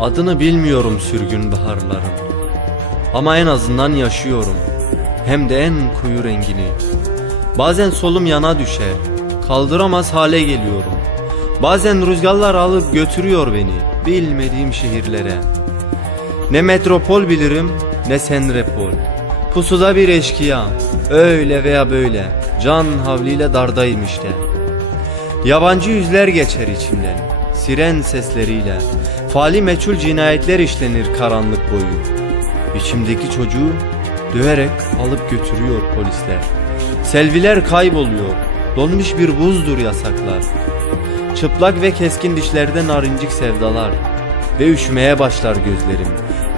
Adını bilmiyorum sürgün baharların, ama en azından yaşıyorum, hem de en koyu rengini. Bazen solum yana düşer, kaldıramaz hale geliyorum. Bazen rüzgarlar alıp götürüyor beni bilmediğim şehirlere. Ne metropol bilirim, ne senrepol. Pusuda bir eşkıya, öyle veya böyle, can havliyle dardayım işte. Yabancı yüzler geçer içimden, siren sesleriyle. Fali meçhul cinayetler işlenir karanlık boyu. İçimdeki çocuğu döverek alıp götürüyor polisler. Selviler kayboluyor, donmuş bir buzdur yasaklar. Çıplak ve keskin dişlerden narincik sevdalar. Ve üşümeye başlar gözlerim.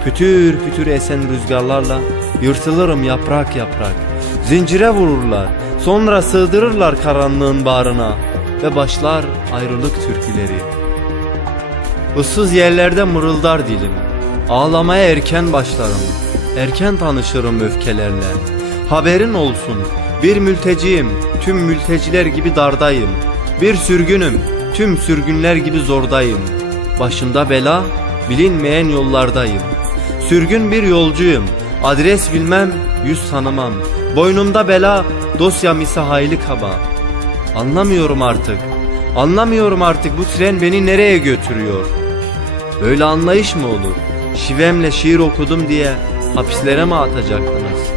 Pütür pütür esen rüzgarlarla yırtılırım yaprak yaprak. Zincire vururlar, sonra sığdırırlar karanlığın bağrına. Ve başlar ayrılık türküleri. Issız yerlerde mırıldar dilim. Ağlamaya erken başlarım. Erken tanışırım öfkelerle. Haberin olsun, bir mülteciyim, tüm mülteciler gibi dardayım. Bir sürgünüm, tüm sürgünler gibi zordayım. Başımda bela, bilinmeyen yollardayım. Sürgün bir yolcuyum, adres bilmem, yüz tanımam. Boynumda bela, dosyam ise hayli kaba. Anlamıyorum artık bu tren beni nereye götürüyor? Böyle anlayış mı olur? Şivemle şiir okudum diye hapislere mi atacaktınız?